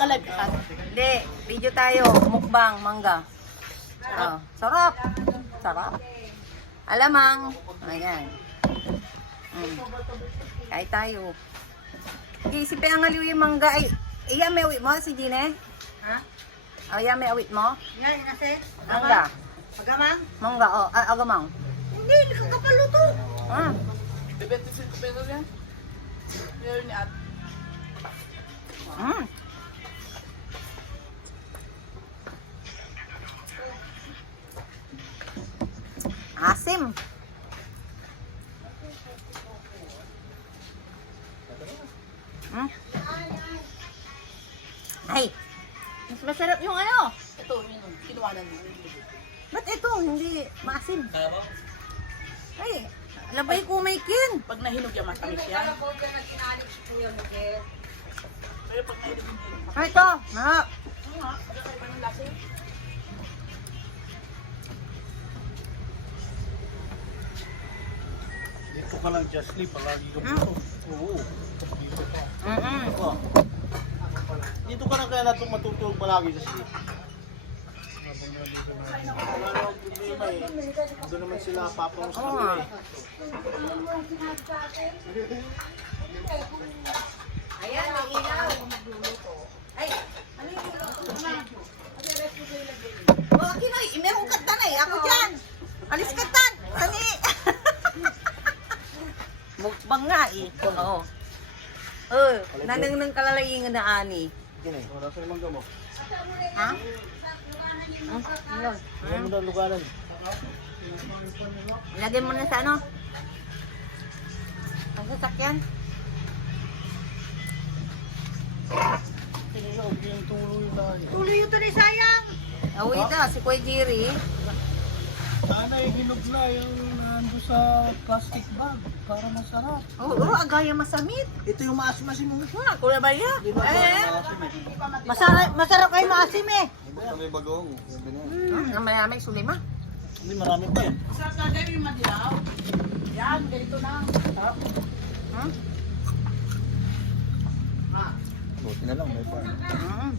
Magka-live ka. Hindi, video tayo. Mukbang, mangga. Oh, sarap. Sarap. Alamang. Ayan. Kaya tayo. Sige, si ang aliw yung mangga. Ay, iya, may awit mo si Gine? Ha? Oh, iya, may awit mo? Yan, nasi. Mangga. Pagamang? Mangga, oh. Agamang. Hindi, nakakapaluto. Ah. 25 pesos yan. Yun ni At. Mm. Asim. Mm. Ay, mas masarap yung ano. Ito, yun. Kinuwanan mo. Ba't ito hindi maasim? Ay, labay ko may kin. Pag nahinog yan, matamis yan. Pero pag nahinog yung Ay, ito. Na. Oo nga, magkakaiba ng lasa yun. Dito ka lang, Justly, palagi ka dito. Oo. Dito ka. Mm-mm. Dito ka na kaya natin matutulog palagi, Justly. Habang nandito na. Wala naman problema eh. Doon naman sila papang sa Oo kanila nga. eh. Ayan, may ilaw. Ay, ano yung luto na? Oh, Kinoy, meron katan eh. Ako dyan. Alis katan. Ani. Mukbang nga eh. Oo. Nanang kalalaingan na ani. Gini, wala sa mangga mo. Ha? Ano? Wala mo na lugaran. Ilagay mo na sa ano? Ang sasakyan. Sige na, huwag yung tuloy tayo. Tuloy ito ni sayang. Awi na, si Kuya Jerry. Sana hinog na yung nando sa plastic bag para masarap. Oo, agaya masamit. Ito yung maasim-asim mo. Wala, Kuya Baya. Masarap kayo maasim eh. Kami bagong. Namay sulima. Hindi, marami pa eh. Masarap na kayo yung madilaw. Yan, ganito na. Sarap. Hmm? Buti na lang, may pa. Mm.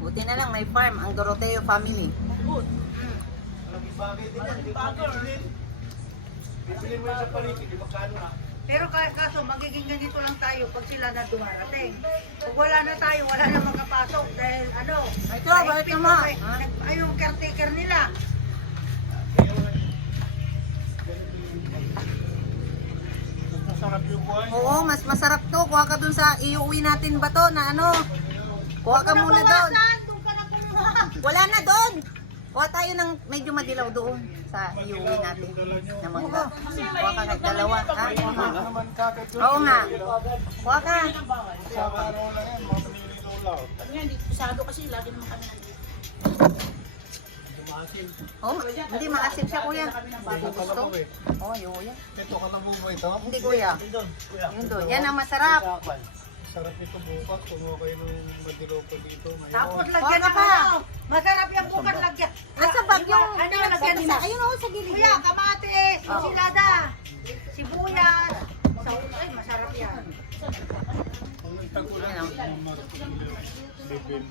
Buti na lang may farm ang Doroteo family. Good. Bibili mo yung sa paliti, di magkano na? Pero kaso magiging ganito lang tayo pag sila na dumarating. Pag wala na tayo, wala na makapasok dahil ano, Ito, balik naipit naman. kami. Ay, yung caretaker nila. Masarap yung buhay. Oo, mas masarap to. Kuha ka dun sa iuwi natin ba to na ano? Kuha ka muna doon. Doon ka na kumuha. Wala na doon. Kuha tayo ng medyo madilaw doon sa iuwi natin na mangga. Kuha ka ng dalawa. Ha? Ano naman kakad yun? Oo nga. Kuha ka. Sa araw na yan, mga pinilito lang. Pag nga, hindi pisado kasi lagi naman kami nandito. Dumasin. Oh, hindi maasim siya kuya. Gusto? Oh, yun. Ito ka lang bumo ito. Hindi kuya. Doon, kuya. Yun doon. Yan ang masarap. Sarap nito bukas. Kumuha kayo ng madilaw pa dito. Ngayon. Tapos Kuha lagyan ka ng pa. ano. Masarap yung bukas lagyan. Nasa bag yung Ano, lagyan sa ayun oh, sa gilid. kuya, kamatis, enchilada, sibuyas. Ay, masarap yan. Kung nagtagulan, Ano? bibin.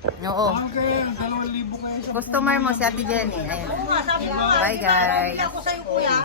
Oo. Okay, 2,000 kayo sa Customer mo si Ate Jenny. Ayan. Oo nga, sabi ko nga, Bye, di ba, guys. ako sa'yo kuya.